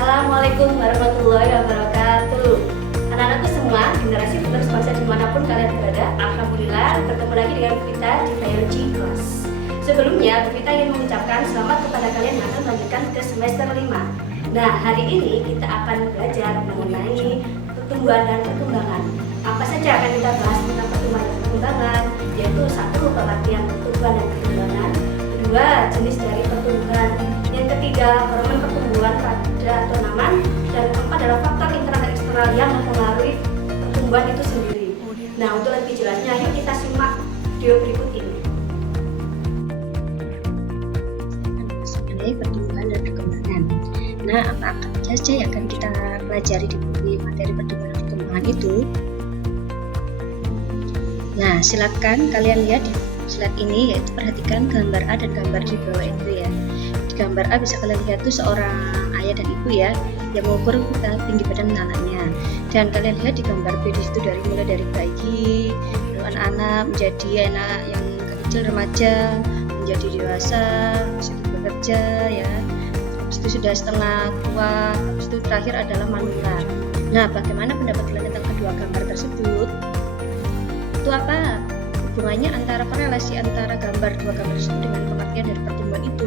Assalamualaikum warahmatullahi wabarakatuh. Anak-anakku semua, generasi penerus bangsa dimanapun kalian berada, alhamdulillah bertemu lagi dengan kita di Biology Class. Sebelumnya, kita ingin mengucapkan selamat kepada kalian yang akan melanjutkan ke semester 5. Nah, hari ini kita akan belajar mengenai pertumbuhan dan perkembangan. Apa saja akan kita bahas tentang pertumbuhan dan perkembangan, yaitu satu, pengertian pertumbuhan dan perkembangan, kedua, jenis dari pertumbuhan, yang ketiga, hormon pertumbuhan pada tanaman, dan keempat adalah faktor internal dan eksternal yang mempengaruhi pertumbuhan itu sendiri. Nah, untuk lebih jelasnya, yuk kita simak video berikut ini. Mengenai pertumbuhan dan perkembangan. Nah, apa saja yang akan kita pelajari di materi pertumbuhan dan perkembangan itu? Nah, silakan kalian lihat di slide ini, yaitu perhatikan gambar A dan gambar di bawah itu ya. Di gambar A bisa kalian lihat tuh seorang ayah dan ibu ya, yang mengukur tinggi badan anaknya. Dan kalian lihat di gambar B di situ mulai dari bayi, anak-anak menjadi anak yang kecil, remaja, menjadi dewasa, sudah bekerja ya. Habis itu sudah setengah tua, habis itu terakhir adalah manula. Nah, bagaimana pendapat kalian tentang kedua gambar tersebut? Itu apa hubungannya antara korelasi antara dua gambar tersebut dengan pengertian dari pertumbuhan itu?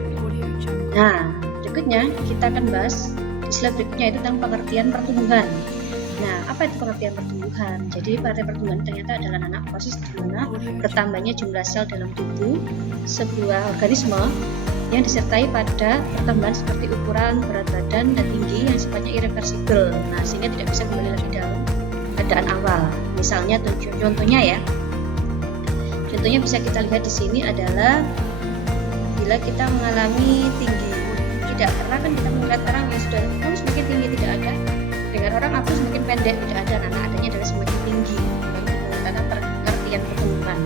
Nah, berikutnya kita akan bahas di slide berikutnya itu tentang pengertian pertumbuhan. Nah, apa itu pengertian pertumbuhan? Jadi pengertian pertumbuhan ternyata adalah proses di mana bertambahnya jumlah sel dalam tubuh sebuah organisme yang disertai pada pertambahan seperti ukuran, berat badan, dan tinggi yang sifatnya irreversibel. Nah, sehingga tidak bisa kembali lagi dalam keadaan awal. Misalnya, contohnya ya. Contohnya bisa kita lihat di sini adalah bila kita mengalami tinggi. Tidak pernah kan kita melihat orang yang sudah semakin tinggi, tidak ada. Dengan orang aku semakin pendek, tidak ada. Nah, adanya adalah semakin tinggi. Karena pengertian pertumbuhan.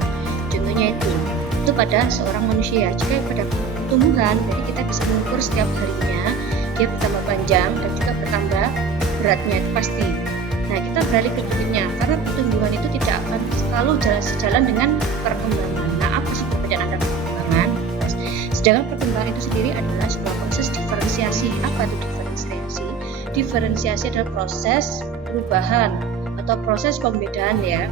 Contohnya itu pada seorang manusia. Jika pada pertumbuhan, jadi kita bisa mengukur setiap harinya dia bertambah panjang dan juga bertambah beratnya, itu pasti. Nah, kita beralih ke berikutnya, karena pertumbuhan itu tidak akan selalu sejalan dengan perkembangan. Nah, apa sih perbedaan antara perkembangan? Sedangkan perkembangan itu sendiri adalah sebuah proses diferensiasi. Apa itu diferensiasi? Diferensiasi adalah proses perubahan atau proses pembedaan ya,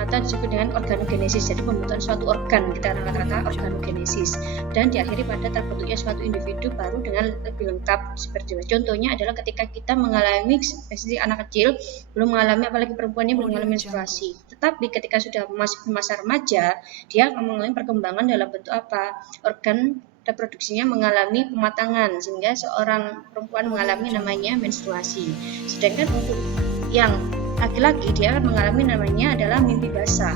atau disebut dengan organogenesis. Jadi pembentukan suatu organ, kita rata-rata organogenesis, dan diakhiri pada terbentuknya suatu individu baru dengan lebih lengkap seperti itu. Contohnya adalah ketika kita mengalami, seperti anak kecil belum mengalami, apalagi perempuannya belum mengalami menstruasi. Tetapi ketika sudah masuk ke masa remaja, dia akan mengalami perkembangan dalam bentuk apa? Organ reproduksinya mengalami pematangan sehingga seorang perempuan mengalami namanya menstruasi. Sedangkan untuk yang laki-laki dia akan mengalami namanya adalah mimpi basah.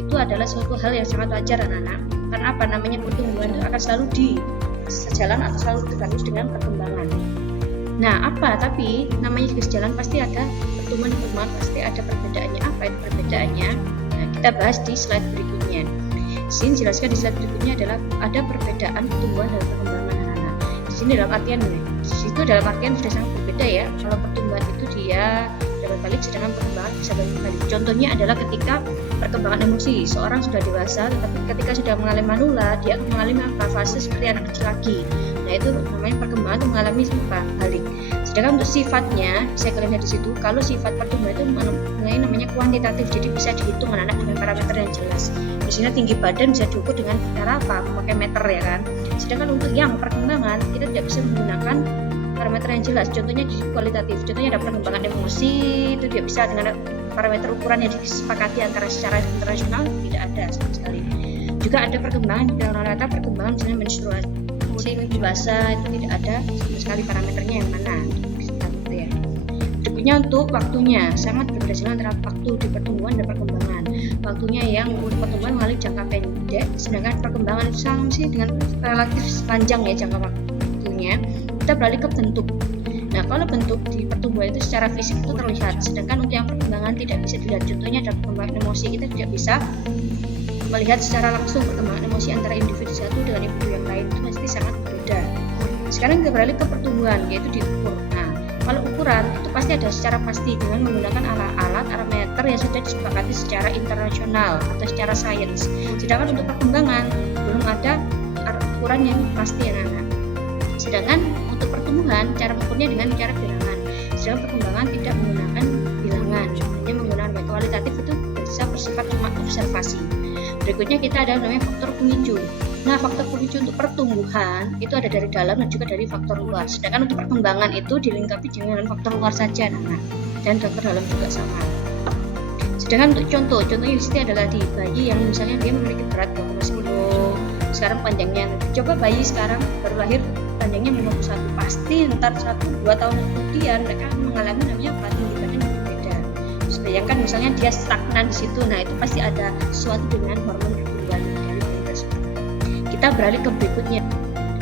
Itu adalah suatu hal yang sangat wajar anak-anak. Karena apa? Namanya pertumbuhan itu akan selalu sejalan atau selalu tergabung dengan perkembangan. Nah, tapi namanya juga sejalan, pasti ada pertumbuhan pasti ada perbedaannya. Apa itu perbedaannya? Nah, kita bahas di slide berikutnya. Di sini jelaskan di slide berikutnya adalah ada perbedaan pertumbuhan dan perkembangan anak-anak. Di sini dalam artian dalam artian sudah sangat berbeda ya. Kalau pertumbuhan itu dia balik, sedangkan perkembangan bisa balik. Contohnya adalah ketika perkembangan emosi, seorang sudah dewasa, tetapi ketika sudah mengalami manula, dia akan mengalami fase seperti anak kecil lagi. Nah, itu namanya perkembangan itu mengalami balik. Sedangkan untuk sifatnya, bisa kalian lihat di situ, kalau sifat pertumbuhan itu namanya kuantitatif, jadi bisa dihitung anak-anak dengan parameter yang jelas. Misalnya tinggi badan bisa diukur dengan cara apa? Memakai meter ya kan. Sedangkan untuk yang perkembangan, kita tidak bisa menggunakan parameter yang jelas. Contohnya di kualitatif, contohnya ada perkembangan emosi, itu dia bisa dengan parameter ukuran yang disepakati antara secara internasional tidak ada sama sekali. Juga ada perkembangan dalam rata perkembangan misalnya menstruasi dewasa, itu tidak ada sama sekali parameternya yang mana. Gitu ya. Berikutnya untuk waktunya, sangat berbeda antara waktu di pertumbuhan dan perkembangan. Waktunya yang pertumbuhan mengalami jangka pendek, sedangkan perkembangan itu sama sih dengan relatif panjang ya jangka waktunya. Kita beralih ke bentuk. Nah, kalau bentuk di pertumbuhan itu secara fisik itu terlihat, sedangkan untuk yang perkembangan tidak bisa dilihat. Contohnya ada perkembangan emosi, kita tidak bisa melihat secara langsung perkembangan emosi antara individu satu dengan individu yang lain, itu pasti sangat berbeda. Sekarang kita beralih ke pertumbuhan, yaitu diukur. Nah, kalau ukuran itu pasti ada secara pasti dengan menggunakan alat parameter yang sudah disepakati secara internasional atau secara sains. Sedangkan untuk perkembangan belum ada ukuran yang pasti ya anak. Sedangkan untuk pertumbuhan, cara mengukurnya dengan cara bilangan. Sedangkan perkembangan tidak menggunakan bilangan, hanya menggunakan metode kualitatif, itu bisa bersifat cuma observasi. Berikutnya kita ada namanya faktor pemicu. Nah, faktor pemicu untuk pertumbuhan itu ada dari dalam dan juga dari faktor luar. Sedangkan untuk perkembangan itu dilengkapi dengan faktor luar saja, dan faktor dalam juga sama. Sedangkan untuk contohnya di sini adalah di bayi yang misalnya dia memiliki berat 20 kilo, sekarang panjangnya, coba bayi sekarang baru lahir panjangnya 51, pasti ntar 1-2 tahun kemudian mereka mengalami namanya tinggi badan yang berbeda. Terus bayangkan misalnya dia stagnan di situ, nah itu pasti ada sesuatu dengan hormon pertumbuhan dari bayi tersebut. Kita beralih ke berikutnya,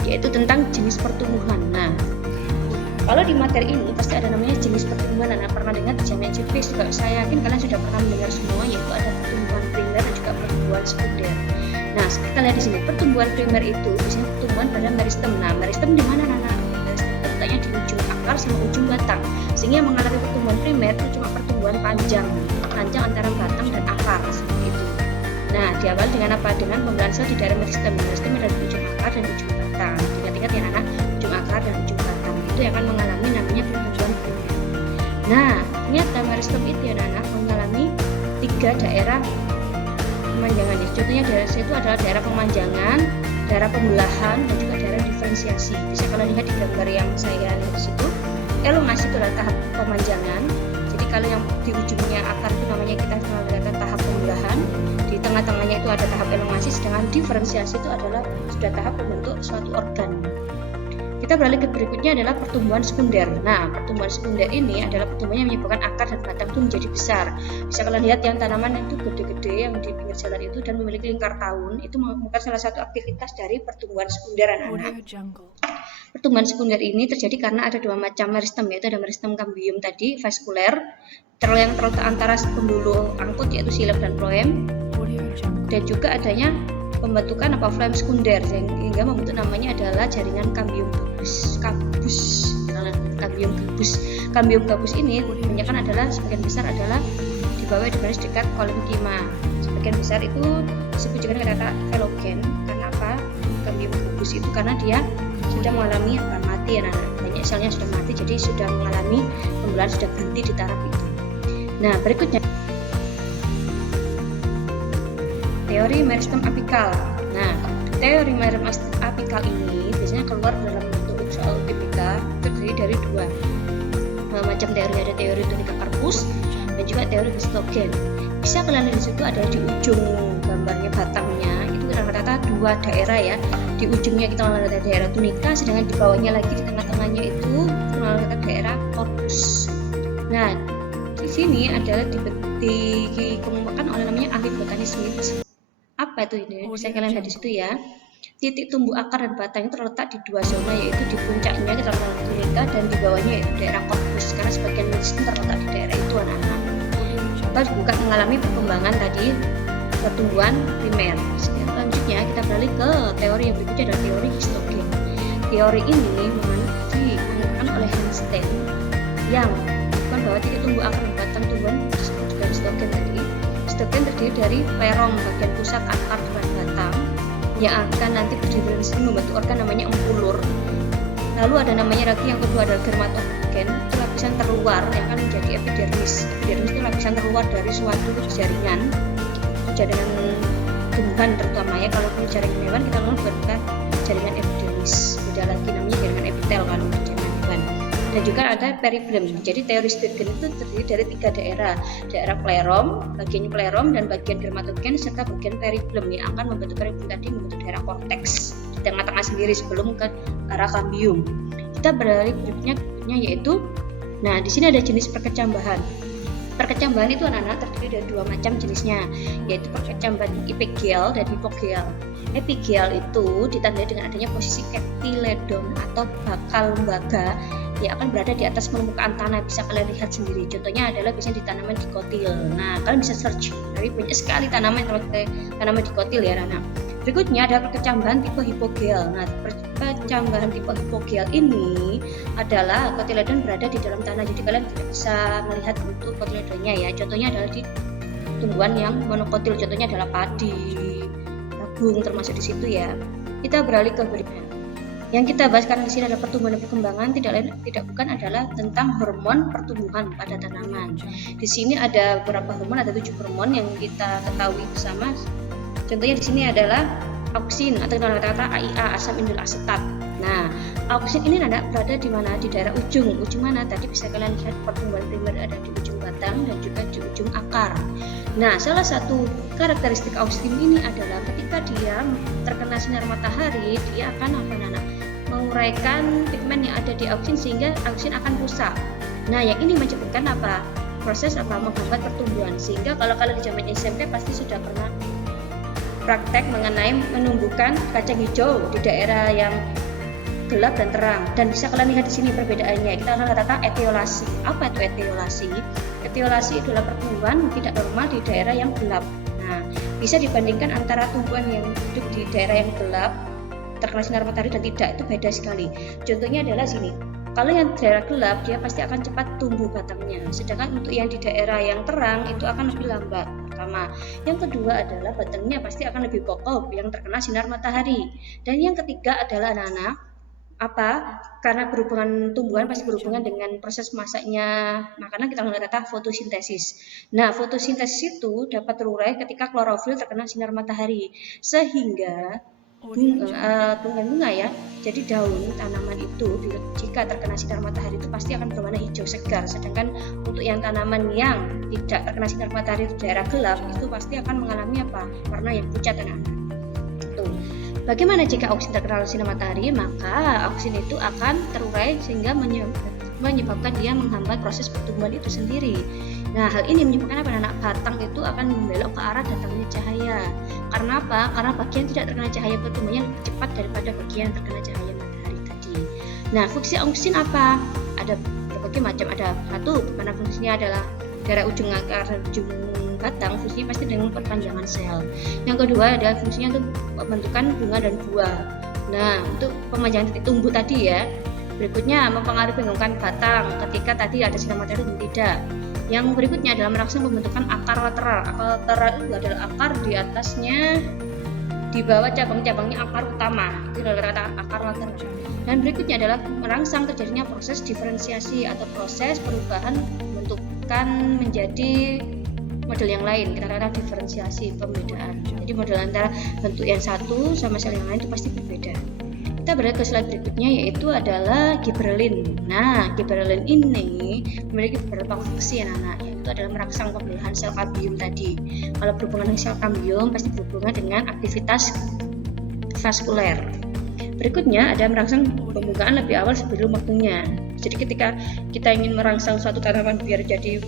yaitu tentang jenis pertumbuhan. Nah, kalau di materi ini pasti ada namanya jenis pertumbuhan. Anda pernah dengar di Jamiah Jepis juga, saya yakin kalian sudah pernah mendengar semua, yaitu ada pertumbuhan primer dan juga pertumbuhan sekunder. Nah, kita lihat di sini, pertumbuhan primer itu biasanya pertumbuhan pada meristem. Nah, meristem di mana, anak? Meristem letaknya di ujung akar sama ujung batang. Sehingga yang mengalami pertumbuhan primer itu cuma pertumbuhan panjang antara batang dan akar seperti itu. Nah, diawali dengan apa? Dengan pembelahan sel di daerah meristem. Meristem ada di ujung akar dan ujung batang. Ingat-ingat ya, anak, ujung akar dan ujung batang itu yang akan mengalami namanya pertumbuhan primer. Nah, ternyata meristem itu ya, anak, mengalami 3 daerah pemanjangannya. Contohnya daerah itu adalah daerah pemanjangan, daerah pembelahan, dan juga daerah diferensiasi. Bisa kalian lihat di gambar yang saya lihat di situ. Elongasi itu adalah tahap pemanjangan. Jadi kalau yang di ujungnya akar itu namanya kita mengatakan tahap pembelahan. Di tengah-tengahnya itu ada tahap elongasi, sedangkan diferensiasi itu adalah sudah tahap membentuk suatu organ. Kita beralih ke berikutnya adalah pertumbuhan sekunder. Nah, pertumbuhan sekunder ini adalah pertumbuhan yang menyebabkan akar dan batang itu menjadi besar. Bisa kalian lihat yang tanaman itu gede-gede yang di pinggir jalan itu dan memiliki lingkar tahun, itu merupakan salah satu aktivitas dari pertumbuhan sekunder, anak-anak. Pertumbuhan sekunder ini terjadi karena ada 2 macam meristem, yaitu ada meristem cambium tadi, vaskuler, yang terletak antara pembuluh angkut yaitu xilem dan phloem, dan juga adanya pembentukan phloem sekunder sehingga membentuk namanya adalah jaringan cambium gabus. Cambium gabus ini kebanyakan adalah sebagian besar adalah di bawah di garis dekat parenkima. Sebagian besar itu disebut juga dengan kata velogen. Karena apa? Cambium gabus itu karena dia sudah mengalami mati, anak-anak. Banyak selnya sudah mati, jadi sudah mengalami pembelahan, sudah berhenti di taraf itu. Nah, berikutnya teori meristem apikal. Nah, teori meristem apikal ini biasanya keluar dalam bentuk soal UTBK, terdiri dari 2 macam teori. Ada teori tunika karpus dan juga teori histogen. Bisa kalian lihat di situ ada di ujung gambarnya batangnya itu rata-rata 2 daerah ya. Di ujungnya kita melihat daerah tunika, sedangkan di bawahnya lagi di tengah-tengahnya itu melihat daerah korpus. Nah, di sini adalah dikemukakan oleh namanya ahli botani Smith. Apa itu ini? Bisa kalian lihat di situ ya. Titik tumbuh akar dan batang itu terletak di 2 zona, yaitu di puncaknya kita melihat tunika dan di bawahnya yaitu daerah korpus, karena sebagian meristem terletak di daerah itu, anak-anak. Kita juga mengalami perkembangan tadi pertumbuhan primer. Selanjutnya kita beralih ke teori yang berikutnya adalah teori histogen. Teori ini dikemukakan oleh Einstein yang bukan bahwa titik tumbuh akar dan batang tumbuhan dari histogen tadi. Histogen terdiri dari plerong bagian pusat akar dan batang yang akan nanti berdiri di sini membentuk organ namanya empulur. Lalu ada namanya lagi yang kedua adalah dermatogen, itu lapisan terluar yang akan menjadi epidermis. Epidermis itu lapisan terluar dari suatu jaringan tumbuhan terutama ya. Kalau jaringan hewan kita menggunakan jaringan epidermis. Beda lagi namanya jaringan epitel kalau untuk jaringan hewan. Dan juga ada periplem. Jadi teori histogen itu terdiri dari 3 daerah. Daerah plerom, bagian plerom dan bagian dermatogen serta bagian periplem yang akan membentuk periplem tadi membentuk daerah korteks di tengah-tengah sendiri sebelum ke arah cambium. Kita beralih berikutnya yaitu, nah di sini ada jenis perkecambahan. Perkecambahan itu anak-anak terdiri dari 2 macam jenisnya, yaitu perkecambahan epigeal dan hipogeal. Epigeal itu ditandai dengan adanya posisi ketiledon atau bakal lembaga yang akan berada di atas permukaan tanah. Bisa kalian lihat sendiri. Contohnya adalah biasanya di tanaman dikotil. Nah, kalian bisa search. Dari banyak sekali tanaman dikotil ya, anak. Berikutnya ada perkecambahan tipe hipogeal. Nah, perkecambahan tipe hipogeal ini adalah kotiledon berada di dalam tanah. Jadi kalian tidak bisa melihat bentuk kotiledonnya ya. Contohnya adalah di tumbuhan yang monokotil. Contohnya adalah padi, jagung termasuk di situ ya. Kita beralih ke berikutnya. Yang kita bahas karena di sini ada pertumbuhan dan perkembangan, tidak bukan adalah tentang hormon pertumbuhan pada tanaman. Di sini ada beberapa hormon, ada 7 hormon yang kita ketahui bersama. Contohnya di sini adalah auksin atau kata-kata AIA, asam indol asetat. Nah, auksin ini berada di mana? Di daerah ujung mana? Tadi bisa kalian lihat pertumbuhan primer ada di ujung batang dan juga di ujung akar. Nah, salah satu karakteristik auksin ini adalah ketika dia terkena sinar matahari, dia akan menguraikan pigmen yang ada di auksin sehingga auksin akan rusak. Nah, yang ini menyebabkan apa? Proses menghambat pertumbuhan. Sehingga kalau kalian di zaman SMP pasti sudah pernah praktek mengenai menumbuhkan kacang hijau di daerah yang gelap dan terang, dan bisa kalian lihat di sini perbedaannya. Kita akan katakan etiolasi. Apa itu etiolasi? Etiolasi adalah pertumbuhan tidak normal di daerah yang gelap. Nah, bisa dibandingkan antara tumbuhan yang hidup di daerah yang gelap terkena sinar matahari dan tidak, itu beda sekali. Contohnya adalah sini. Kalau yang daerah gelap dia pasti akan cepat tumbuh batangnya, sedangkan untuk yang di daerah yang terang itu akan lebih lambat. Pertama, yang kedua adalah batangnya pasti akan lebih kokoh yang terkena sinar matahari. Dan yang ketiga adalah anak-anak karena berhubungan tumbuhan pasti berhubungan dengan proses masaknya makanan, kita mengatakan fotosintesis. Nah, fotosintesis itu dapat terurai ketika klorofil terkena sinar matahari, sehingga bunga ya, jadi daun tanaman itu jika terkena sinar matahari itu pasti akan berwarna hijau segar, sedangkan untuk yang tanaman yang tidak terkena sinar matahari di daerah gelap itu pasti akan mengalami warna yang pucat anak-anak. Bagaimana jika auksin terkena sinar matahari? Maka auksin itu akan terurai sehingga menyebabkan dia menghambat proses pertumbuhan itu sendiri. Nah, hal ini menyebabkan anak batang itu akan membelok ke arah datangnya cahaya. Karena apa? Karena bagian tidak terkena cahaya pertumbuhannya lebih cepat daripada bagian terkena cahaya matahari tadi. Nah, fungsi auksin apa? Ada berbagai macam. Ada satu, karena fungsinya adalah daerah ujung akar dan ujung batang, fungsinya pasti dengan perpanjangan sel. Yang kedua adalah fungsinya untuk pembentukan bunga dan buah. Nah, untuk pemanjangan titik tumbuh tadi ya. Berikutnya mempengaruhi pembentukan batang ketika tadi ada sinar matahari dan tidak. Yang berikutnya adalah merangsang pembentukan akar lateral. Akar lateral itu adalah akar di atasnya, di bawah cabang-cabangnya akar utama. Itu adalah akar lateral. Dan berikutnya adalah merangsang terjadinya proses diferensiasi atau proses perubahan pembentukan menjadi model yang lain. Kita katakan diferensiasi, pembedaan. Jadi model antara bentuk yang satu sama sel yang lain itu pasti berbeda. Kita beralih ke slide berikutnya, yaitu adalah giberelin. Nah, giberelin ini memiliki beberapa fungsi anak-anak, yaitu adalah merangsang pembelahan sel kambium tadi. Kalau berhubungan dengan sel kambium pasti berhubungan dengan aktivitas vaskuler. Berikutnya ada merangsang pembukaan lebih awal sebelum waktunya. Jadi ketika kita ingin merangsang suatu tanaman biar jadi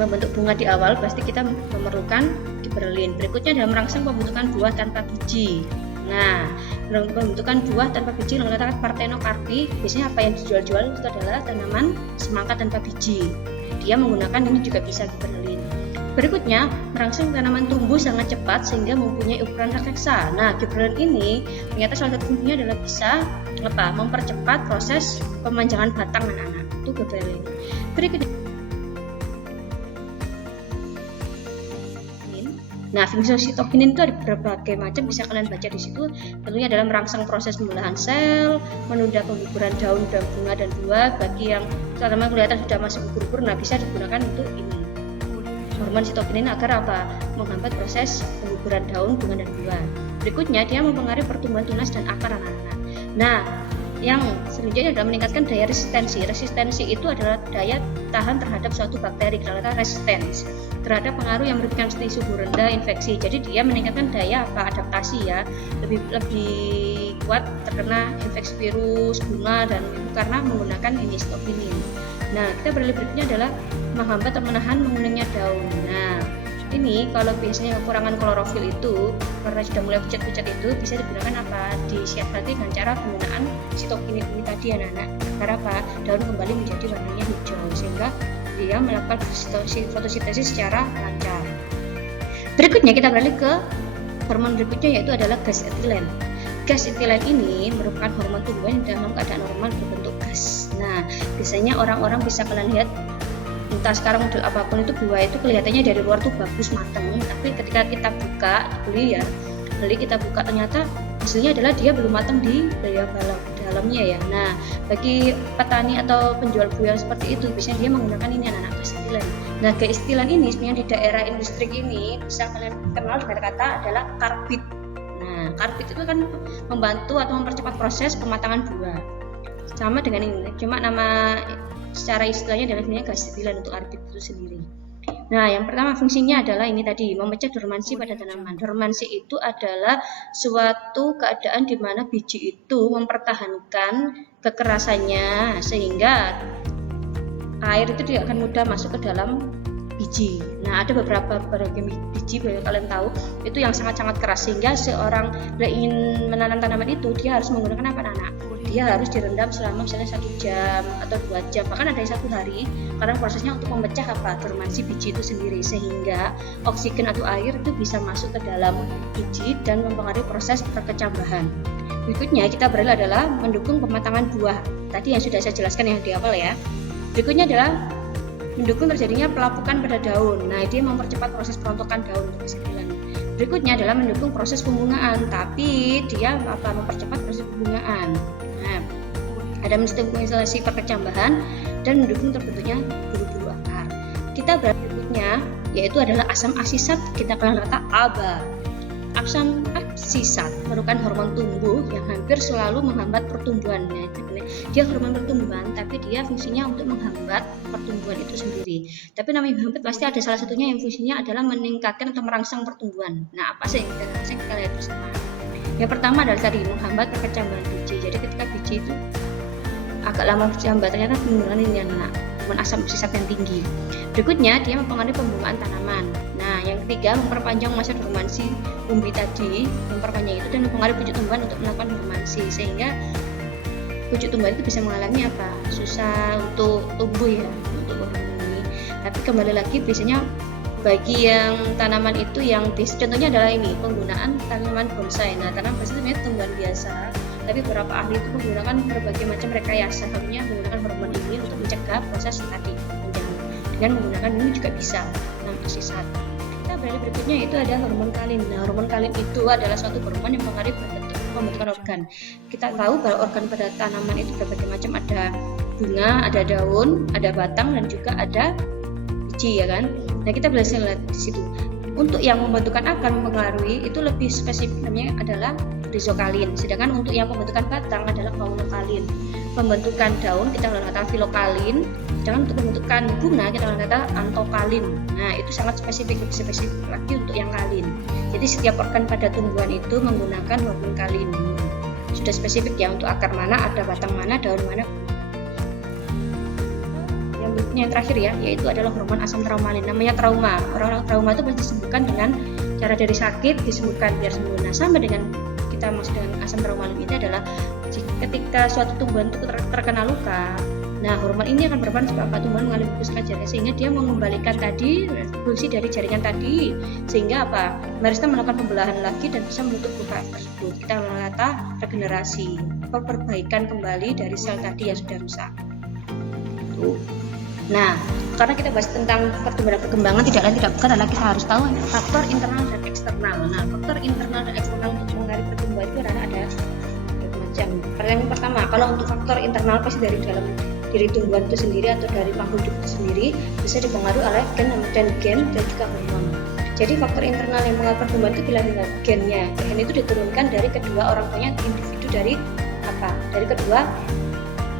membentuk bunga di awal, pasti kita memerlukan giberelin. Berikutnya adalah merangsang pembentukan buah tanpa biji. Nah, pembentukan buah tanpa biji yang mengatakan partenokarpi, biasanya apa yang dijual-jual itu adalah tanaman semangka tanpa biji. Dia menggunakan ini juga bisa giberelin. Berikutnya, merangsang tanaman tumbuh sangat cepat sehingga mempunyai ukuran raksasa. Nah, giberelin ini ternyata salah satu fungsinya adalah bisa mempercepat proses pemanjangan batang anak-anak. Itu giberelin. Berikutnya, nah, fungsi sitokinin itu ada berbagai macam, bisa kalian baca di situ. Tentunya dalam merangsang proses pembelahan sel, menunda pengguguran daun dan bunga dan buah. Bagi yang tanaman kelihatan sudah masuk gugur, nah bisa digunakan untuk ini. Hormon sitokinin agar menghambat proses pengguguran daun, bunga dan buah. Berikutnya dia mempengaruhi pertumbuhan tunas dan akar anak-anak. Nah, yang selanjutnya adalah meningkatkan daya resistensi. Resistensi itu adalah daya tahan terhadap suatu bakteri, kita katakan resistens terhadap pengaruh yang merugikan seperti suhu rendah, infeksi. Jadi dia meningkatkan daya adaptasi ya, lebih kuat terkena infeksi virus, bunga dan itu karena menggunakan ini sitokinin. Nah, kita beralih berikutnya adalah menghambat atau menahan menguningnya daun. Nah, ini kalau biasanya kekurangan klorofil itu karena sudah mulai pucat-pucat itu bisa digunakan disiasati dengan cara penggunaan sitokinin ini tadi anak-anak, agar daun kembali menjadi warnanya hijau sehingga dia melakukan fotosintesis secara lancar. Berikutnya kita beralih ke hormon berikutnya, yaitu adalah gas etilen. Gas etilen ini merupakan hormon tumbuhan yang dalam keadaan normal berbentuk gas. Nah, biasanya orang-orang bisa kalian lihat entah sekarang model apapun itu buah itu kelihatannya dari luar tuh bagus mateng, tapi ketika kita buka beli kita buka ternyata hasilnya adalah dia belum matang di dalamnya ya. Nah, bagi petani atau penjual buah seperti itu biasanya dia menggunakan ini anak-anak keistilan. Nah, keistilan ini sebenarnya di daerah industri ini bisa kalian kenal dengan kata adalah karbit. Nah, karbit itu kan membantu atau mempercepat proses pematangan buah. Sama dengan ini, cuma nama secara istilahnya adalah sebenarnya keistilan untuk karbit itu sendiri. Nah, yang pertama fungsinya adalah ini tadi, memecah dormansi pada tanaman. Dormansi itu adalah suatu keadaan di mana biji itu mempertahankan kekerasannya sehingga air itu tidak akan mudah masuk ke dalam biji. Nah, ada beberapa biji kalian tahu itu yang sangat-sangat keras sehingga seorang bila ingin menanam tanaman itu dia harus menggunakan apa anak? Dia harus direndam selama misalnya 1 jam atau 2 jam, bahkan ada yang 1 hari, karena prosesnya untuk memecah dormansi biji itu sendiri sehingga oksigen atau air itu bisa masuk ke dalam biji dan mempengaruhi proses perkecambahan. Berikutnya kita beralih adalah mendukung pematangan buah. Tadi yang sudah saya jelaskan yang di awal ya. Berikutnya adalah mendukung terjadinya pelapukan pada daun. Nah, dia mempercepat proses perontokan daun untuk kesibulan. Berikutnya adalah mendukung proses pembungaan, tapi dia mempercepat proses pembungaan. Nah, ada menstimulasi perkecambahan dan mendukung terbentuknya bulu-bulu akar. Kita berikutnya yaitu adalah asam asisat, kita kenal kata ABA. Asam asisat merupakan hormon tumbuh yang hampir selalu menghambat pertumbuhan. Nah, dia hormon pertumbuhan, tapi dia fungsinya untuk menghambat pertumbuhan itu sendiri. Tapi namanya menghambat pasti ada salah satunya yang fungsinya adalah meningkatkan atau merangsang pertumbuhan. Nah, apa sih yang kita lihat bersama? Yang pertama adalah tadi menghambat perkecambahan biji. Jadi ketika biji itu agak lama berjambat, ternyata menggunakan ini hormon asam asisat yang tinggi. Berikutnya dia mempengaruhi pembungaan tanaman. Nah, yang ketiga memperpanjang masa dormansi umbi tadi, memperpanjang itu dan mempengaruhi pucuk tumbuhan untuk melakukan dormansi sehingga pucuk tumbuhan itu bisa mengalami apa? Susah untuk tumbuh ya, untuk hormon ini. Tapi kembali lagi biasanya bagi yang tanaman itu yang contohnya adalah ini penggunaan tanaman bonsai. Nah, tanaman bonsai sebenarnya tumbuhan biasa, tapi beberapa ahli itu menggunakan berbagai macam rekayasa, hanya menggunakan hormon ini untuk mencegah proses tadi dengan menggunakan ini juga bisa asisat. Kita beralih berikutnya itu ada hormon kalin. Nah, hormon kalin itu adalah suatu hormon yang mempengaruhi pembentukan organ. Kita tahu bahwa organ pada tanaman itu berbagai macam, ada bunga, ada daun, ada batang dan juga ada biji ya kan. Nah, kita belajar lihat di situ. Untuk yang pembentukan akar mempengaruhi itu lebih spesifik namanya adalah rizokalin. Sedangkan untuk yang pembentukan batang adalah faunokalin. Pembentukan daun kita menggunakan filokalin. Sedangkan untuk pembentukan bunga kita menggunakan antokalin. Nah, itu sangat spesifik, lebih spesifik lagi untuk yang kalin. Jadi setiap organ pada tumbuhan itu menggunakan hormon kalin. Sudah spesifik ya untuk akar mana, ada batang mana, daun mana. Yang terakhir ya, yaitu adalah hormon asam traumalin. Namanya trauma. Orang-orang trauma itu pasti disembuhkan dengan cara dari sakit disembuhkan biar sembuh. Nah, sama dengan kita maksud dengan asam traumalin ini adalah ketika suatu tumbuhan itu terkena luka. Nah, hormon ini akan berperan sebagai tumbuhan mengalami kerusakan jaringan sehingga dia mengembalikan tadi fungsi dari jaringan tadi sehingga apa? Merista melakukan pembelahan lagi dan bisa menutup luka tersebut. Kita mengata regenerasi, perbaikan kembali dari sel tadi yang sudah rusak. Nah, karena kita bahas tentang pertumbuhan dan perkembangan, tidak lain tidak bukan adalah kita harus tahu faktor internal dan eksternal. Nah, faktor internal dan eksternal untuk mengaruhi pertumbuhan itu adalah ada macam. Yang pertama, kalau untuk faktor internal pasti dari dalam diri tumbuhan itu sendiri atau dari makhluk hidup itu sendiri bisa dipengaruhi oleh gen dan juga hormon. Jadi faktor internal yang mengatur pertumbuhan itu bila gennya. Gen itu diturunkan dari kedua orang tuanya individu dari apa? Dari kedua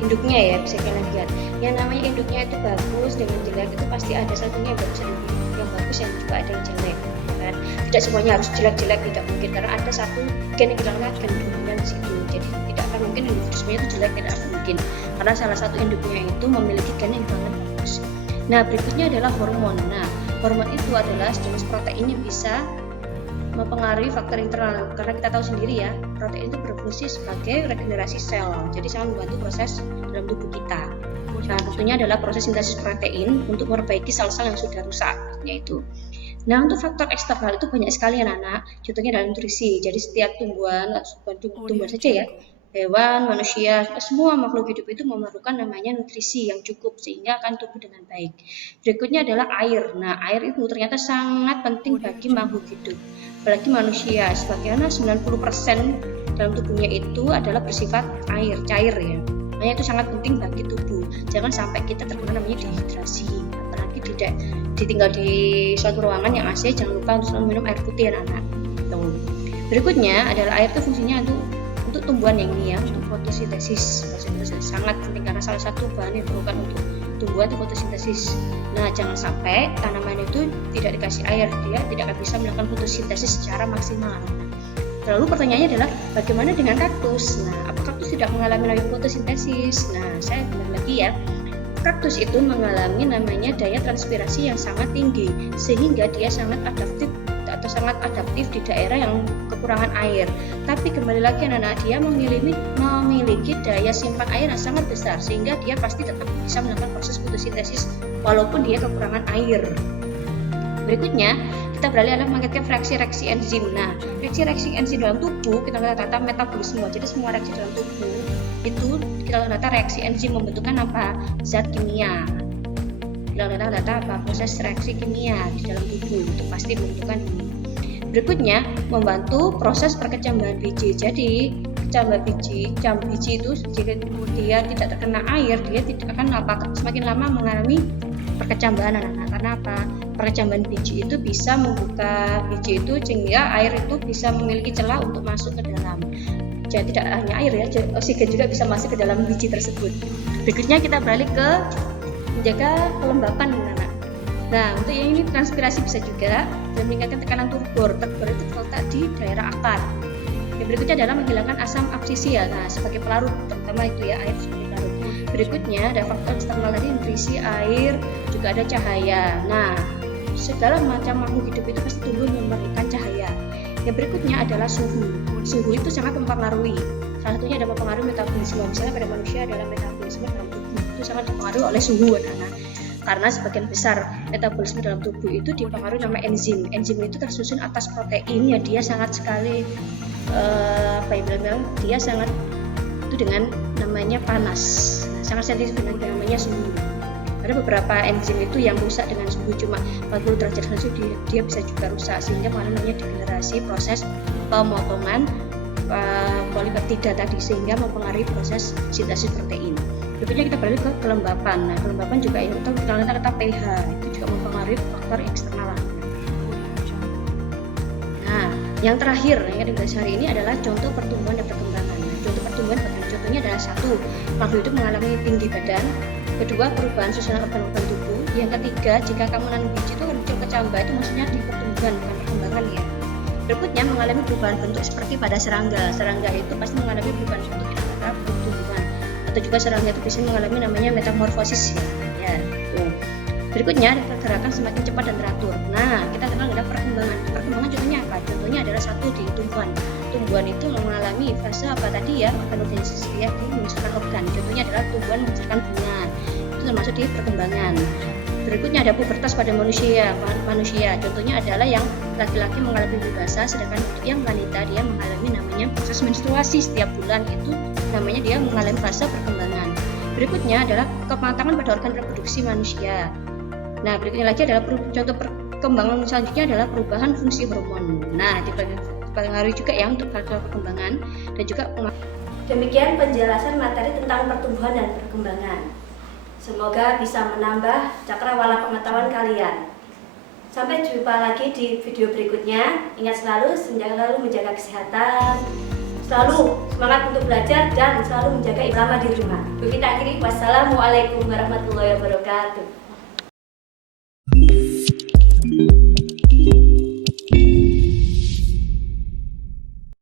induknya ya, bisa kalian lihat. Yang namanya induknya itu bagus dengan jelek itu pasti ada satunya yang bagus yang bagus yang juga ada yang jelek, kan? Tidak semuanya harus jelek-jelek, tidak mungkin karena ada satu gen yang kita lihat gen dominan di situ. Jadi tidak akan mungkin individu semuanya itu jelek, tidak akan mungkin. Karena salah satu induknya itu memiliki gen yang sangat bagus. Nah, berikutnya adalah hormon. Nah, hormon itu adalah jenis protein yang bisa mempengaruhi faktor internal karena kita tahu sendiri ya, protein itu berfungsi sebagai regenerasi sel, jadi sangat membantu proses dalam tubuh kita. Nah, tentunya adalah proses sintesis protein untuk memperbaiki sel-sel yang sudah rusak, yaitu. Nah, untuk faktor eksternal itu banyak sekali anak-anak, contohnya dalam nutrisi. Jadi setiap tumbuhan saja ya, hewan, manusia, semua makhluk hidup itu memerlukan namanya nutrisi yang cukup sehingga akan tumbuh dengan baik. Berikutnya adalah air. Nah, air itu ternyata sangat penting bagi makhluk hidup. Apalagi manusia, sebagaimana 90% dalam tubuhnya itu adalah bersifat air, cair ya. Makanya itu sangat penting bagi tubuh. Jangan sampai kita terkena namanya dehidrasi. Apalagi tidak ditinggal di suatu ruangan yang AC, jangan lupa untuk selalu minum air putih anak-anak. Berikutnya adalah air itu fungsinya untuk tumbuhan yang ini ya, untuk fotosintesis. Sangat penting karena salah satu bahan yang diperlukan untuk tumbuhan itu fotosintesis. Nah, jangan sampai tanaman itu tidak dikasih air, dia tidak akan bisa melakukan fotosintesis secara maksimal. Lalu pertanyaannya adalah bagaimana dengan kaktus? Nah, apa kaktus tidak mengalami namanya fotosintesis? Nah, saya kembali lagi ya. Kaktus itu mengalami namanya daya transpirasi yang sangat tinggi, sehingga dia sangat adaptif di daerah yang kekurangan air. Tapi kembali lagi anak-anak, dia memiliki daya simpan air yang sangat besar, sehingga dia pasti tetap bisa melakukan proses fotosintesis walaupun dia kekurangan air. Berikutnya kita beralih adalah mengaitkan reaksi-reaksi enzim. Nah, reaksi-reaksi enzim dalam tubuh kita kata metabolisme. Jadi semua reaksi dalam tubuh itu kita kata reaksi enzim membentukkan apa? Zat kimia. Kita kata apa? Proses reaksi kimia di dalam tubuh itu pasti membentukkan ini. Berikutnya membantu proses perkecambahan biji. Jadi kecambah biji itu jika dia tidak terkena air, dia tidak akan semakin lama mengalami perkecambahan anak-anak. Karena apa? Perkecambahan biji itu bisa membuka biji itu sehingga air itu bisa memiliki celah untuk masuk ke dalam. Jadi tidak hanya air ya, oksigen juga bisa masuk ke dalam biji tersebut. Berikutnya kita beralih ke menjaga kelembapan anak-anak. Nah, untuk yang ini transpirasi bisa juga dan meningkatkan tekanan turbor. Turbor itu terletak di daerah akar. Yang berikutnya adalah menghilangkan asam absisial. Nah, sebagai pelarut, terutama itu ya air sebagai pelarut. Berikutnya ada faktor eksternal tadi, nutrisi, air, juga ada cahaya. Nah, segala macam makhluk hidup itu pasti tumbuh memerlukan cahaya. Yang berikutnya adalah suhu. Suhu itu sangat mempengaruhi. Salah satunya ada mempengaruhi metabolisme. Misalnya pada manusia adalah metabolisme dalam tubuh itu sangat dipengaruhi oleh suhu anak-anak. Karena sebagian besar metabolisme dalam tubuh itu dipengaruhi nama enzim. Enzim itu tersusun atas protein ya, dia sangat sekali dia sangat itu dengan namanya panas. Nah, sangat sensitif dengan namanya suhu. Ada beberapa enzim itu yang rusak dengan suhu cuma 40 derajat Celcius, dia bisa juga rusak sehingga namanya degenerasi, proses pemotongan polipeptida tadi sehingga mempengaruhi proses sintesis protein. Berikutnya kita beralih ke kelembapan. Nah, kelembapan juga yang kita kata pH itu juga mempengaruhi faktor eksternal. Nah, yang terakhir yang kita bahas hari ini adalah contoh pertumbuhan dan perkembangan. Nah, contoh pertumbuhan contohnya adalah satu, makhluk hidup mengalami tinggi badan. Kedua, perubahan susunan organ-organ tubuh. Yang ketiga, jika kamu nanam biji itu kecambah itu maksudnya di pertumbuhan bukan perkembangan ya. Berikutnya mengalami perubahan bentuk seperti pada serangga. Serangga itu pasti mengalami perubahan bentuk yang antara pertumbuhan. Atau juga serangga itu bisa mengalami namanya metamorfosis ya. Berikutnya pergerakan semakin cepat dan teratur. Nah, kita kenal ada perkembangan. Perkembangan contohnya apa? Contohnya adalah satu di tumbuhan. Tumbuhan itu mengalami fase apa tadi ya? Organogenesis ya, menghasilkan organ. Contohnya adalah tumbuhan menghasilkan bunga. Itu termasuk di perkembangan. Berikutnya ada pubertas pada manusia. Contohnya adalah yang laki-laki mengalami dewasa, sedangkan untuk yang wanita dia mengalami namanya proses menstruasi setiap bulan, itu namanya dia mengalami fase perkembangan. Berikutnya adalah kematangan pada organ reproduksi manusia. Nah, berikutnya lagi adalah contoh perkembangan selanjutnya adalah perubahan fungsi hormon. Nah, dipengaruhi juga ya untuk perkembangan dan juga demikian penjelasan materi tentang pertumbuhan dan perkembangan. Semoga bisa menambah cakrawala pengetahuan kalian. Sampai jumpa lagi di video berikutnya. Ingat selalu menjaga kesehatan, selalu semangat untuk belajar dan selalu menjaga irama di rumah. Begitu akhiri, wassalamualaikum warahmatullahi wabarakatuh.